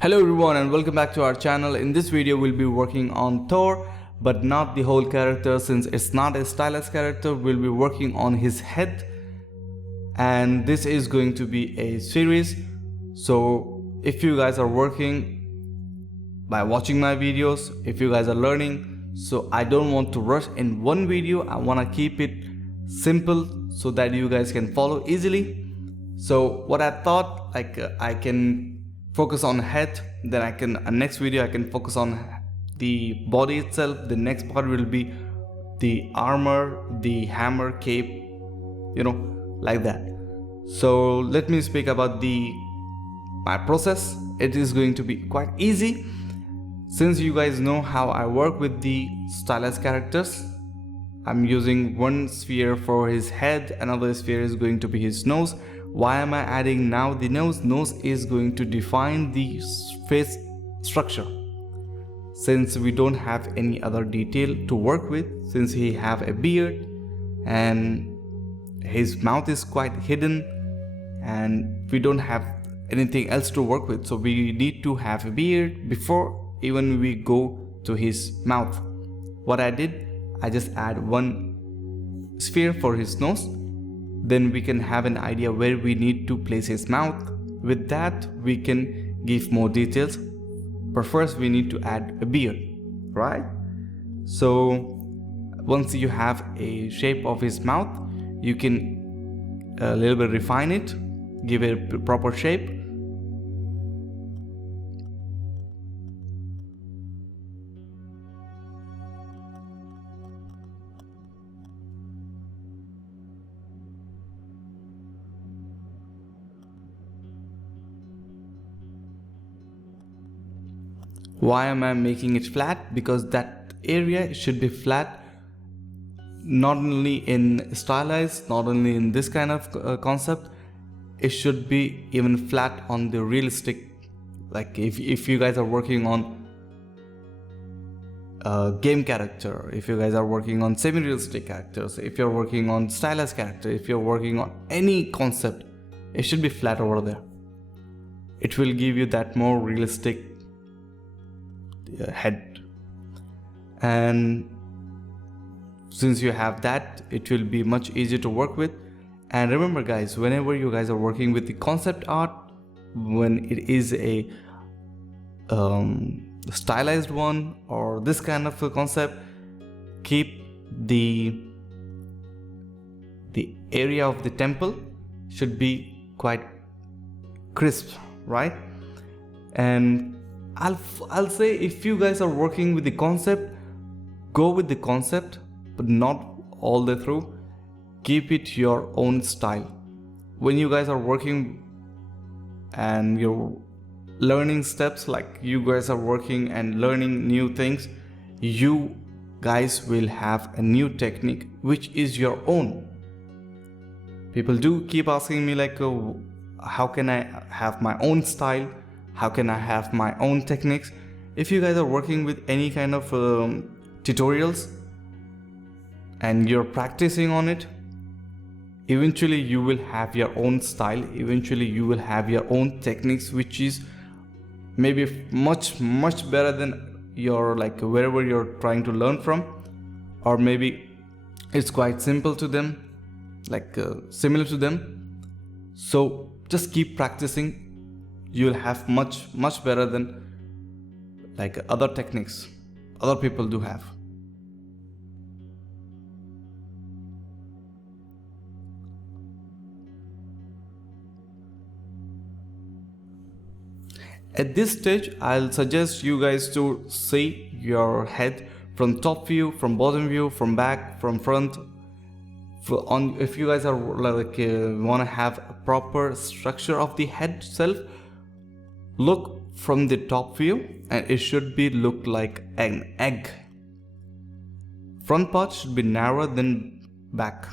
Hello everyone and welcome back to our channel. In this video we'll be working on Thor, but not the whole character since it's not a stylized character. We'll be working on his head, and this is going to be a series. So if you guys are working by watching my videos, if you guys are learning, so I don't want to rush in one video. I want to keep it simple so that you guys can follow easily. So what I thought, I can focus on head, then I can next video I can focus on the body itself. The next part will be the armor, the hammer, cape, like that. So let me speak about my process. It is going to be quite easy since you guys know how I work with the stylized characters. I'm using one sphere for his head, another sphere is going to be his nose. Why am I adding now the nose? Nose is going to define the face structure. Since we don't have any other detail to work with, since he have a beard and his mouth is quite hidden and we don't have anything else to work with, so we need to have a beard before even we go to his mouth. What I did, I just add one sphere for his nose. Then we can have an idea where we need to place his mouth. With that we can give more details, but first we need to add a beard, right? So once you have a shape of his mouth, you can a little bit refine it, give it a proper shape. Why am I making it flat? Because that area should be flat, not only in stylized, not only in this kind of concept, it should be even flat on the realistic. Like if you guys are working on a game character, if you guys are working on semi-realistic characters, if you're working on stylized character, if you're working on any concept, it should be flat over there. It will give you that more realistic head, and since you have that, it will be much easier to work with. And remember guys, whenever you guys are working with the concept art, when it is a stylized one or this kind of a concept, keep the area of the temple should be quite crisp, right? And I'll say, if you guys are working with the concept, go with the concept, but not all the through. Keep it your own style. When you guys are working and you're learning steps, like you guys are working and learning new things, you guys will have a new technique which is your own. People do keep asking me like, oh, how can I have my own style? How can I have my own techniques? If you guys are working with any kind of tutorials and you're practicing on it, eventually you will have your own style. Eventually you will have your own techniques, which is maybe much better than your, like, wherever you're trying to learn from, or maybe it's quite simple to them, like similar to them. So just keep practicing. You'll have much better than like other techniques other people do have. At this stage, I'll suggest you guys to see your head from top view, from bottom view, from back, from front. If you guys are like want to have a proper structure of the head itself, look from the top view and it should be look like an egg. Front part should be narrower than back.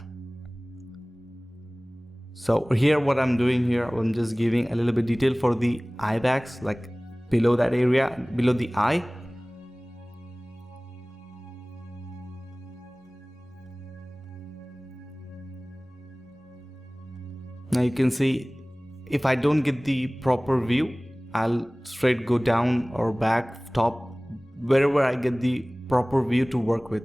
So here what I'm doing here, I'm just giving a little bit detail for the eye bags, like below that area, below the eye. Now you can see, if I don't get the proper view, I'll straight go down or back, top, wherever I get the proper view to work with.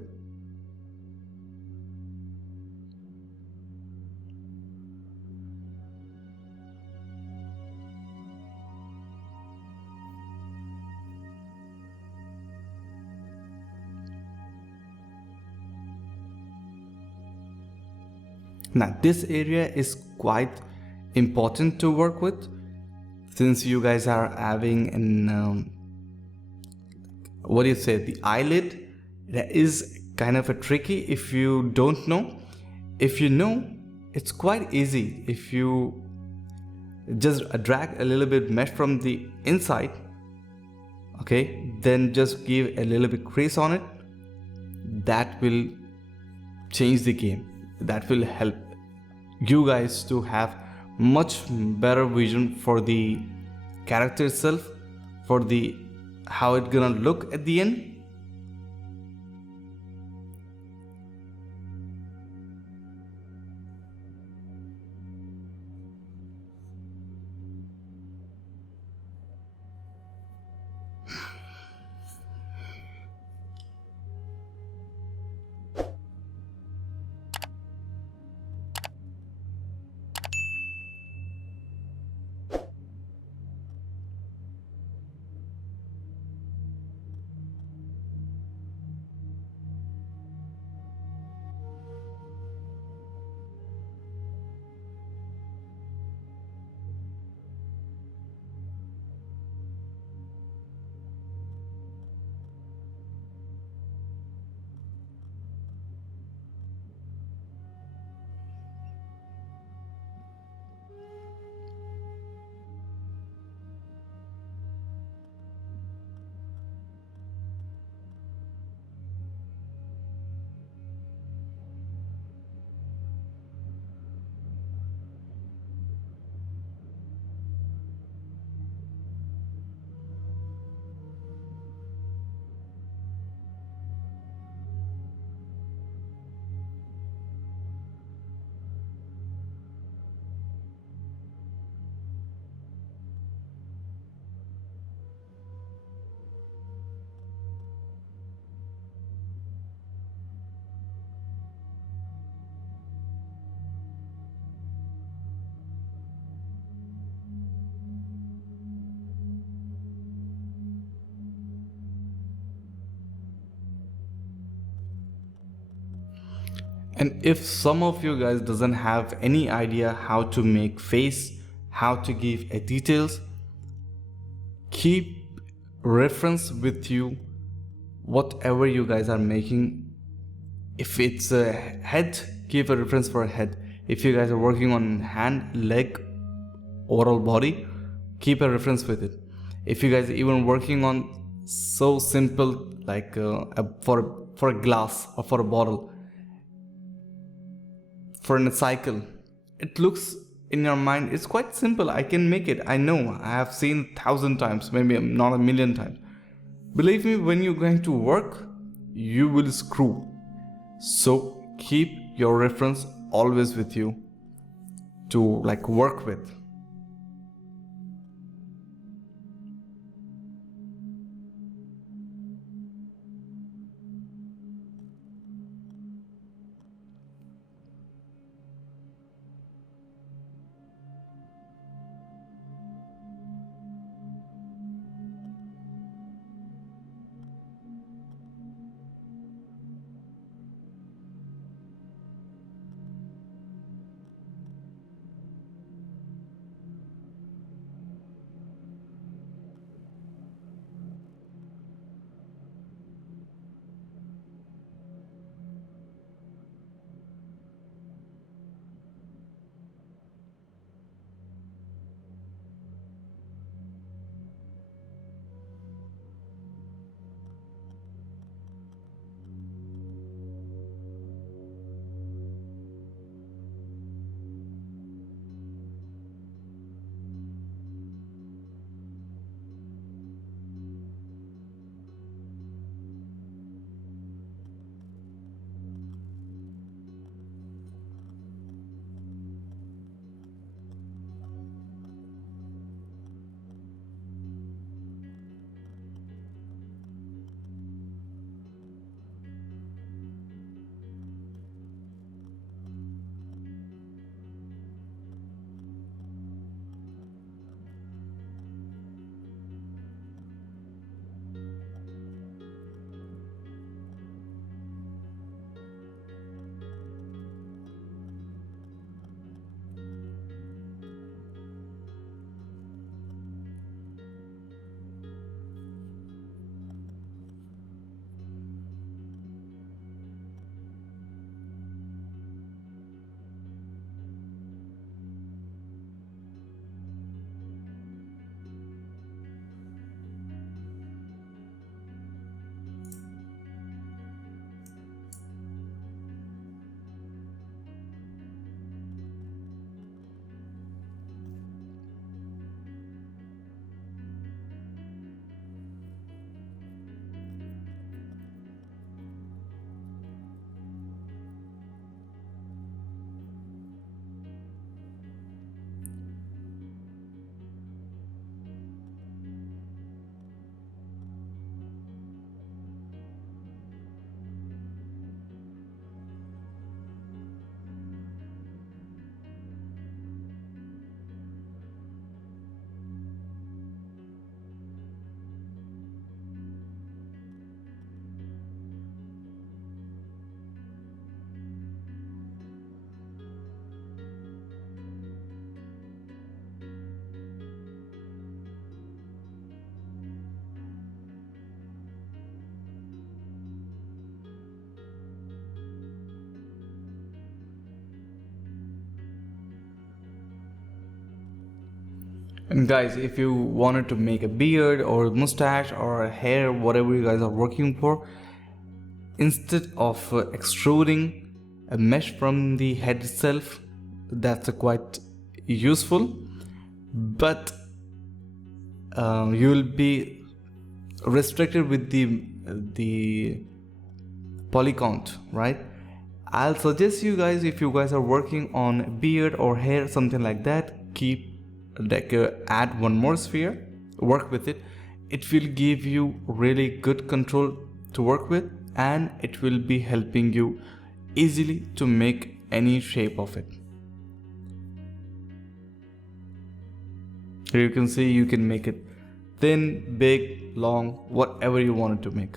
Now this area is quite important to work with, since you guys are having an what do you say, the eyelid. That is kind of a tricky if you don't know. If you know, it's quite easy. If you just drag a little bit mesh from the inside, okay, then just give a little bit crease on it, that will change the game. That will help you guys to have much better vision for the character itself, for the how it's gonna look at the end. And if some of you guys doesn't have any idea how to make face, how to give a details, keep reference with you whatever you guys are making. If it's a head, keep a reference for a head. If you guys are working on hand, leg, overall body, keep a reference with it. If you guys are even working on so simple like for a glass or for a bottle, for a cycle, it looks in your mind, it's quite simple, I can make it, I know, I have seen 1,000 times, maybe not 1,000,000 times. Believe me, when you're going to work, you will screw. So keep your reference always with you to like work with. And guys, if you wanted to make a beard or a mustache or a hair, whatever you guys are working for, instead of extruding a mesh from the head itself, that's quite useful, but you will be restricted with the poly count, right? I'll suggest you guys, if you guys are working on beard or hair, something like that, keep like add one more sphere, work with it. It will give you really good control to work with, and it will be helping you easily to make any shape of it. Here you can see you can make it thin, big, long, whatever you want it to make.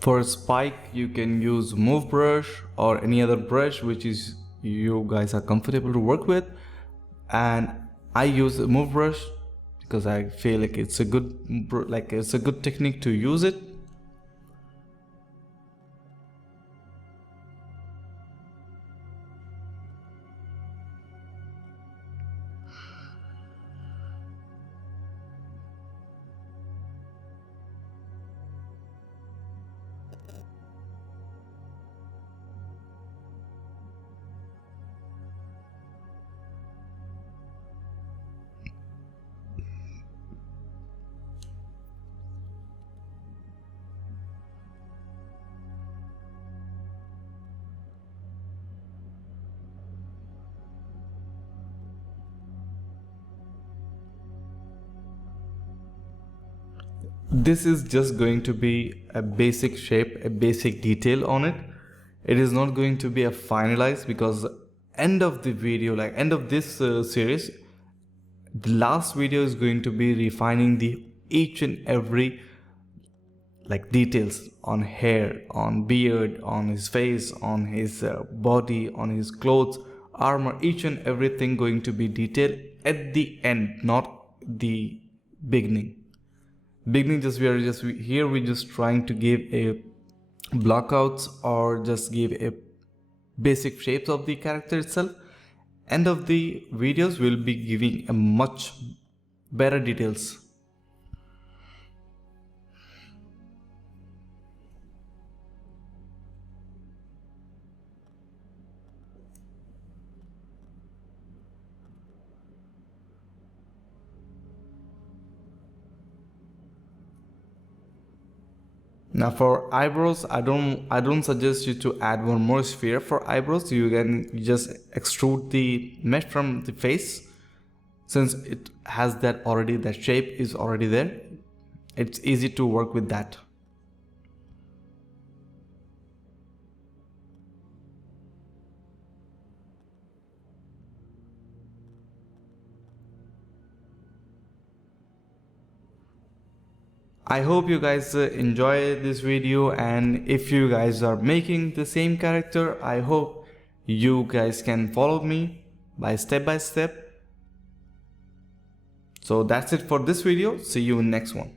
For a spike, you can use move brush or any other brush which is you guys are comfortable to work with, and I use a move brush because I feel like it's a good technique to use it. This is just going to be a basic shape, a basic detail on it. It is not going to be a finalized, because end of the video, like end of this series, the last video is going to be refining the each and every like details on hair, on beard, on his face, on his body, on his clothes, armor, each and everything going to be detailed at the end, not the beginning. Just we're just trying to give a blockouts or just give a basic shapes of the character itself. End of the videos will be giving a much better details. Now for eyebrows, I don't suggest you to add one more sphere for eyebrows. You can just extrude the mesh from the face, since it has that already, that shape is already there. It's easy to work with that. I hope you guys enjoy this video, and if you guys are making the same character, I hope you guys can follow me by step. So that's it for this video. See you in next one.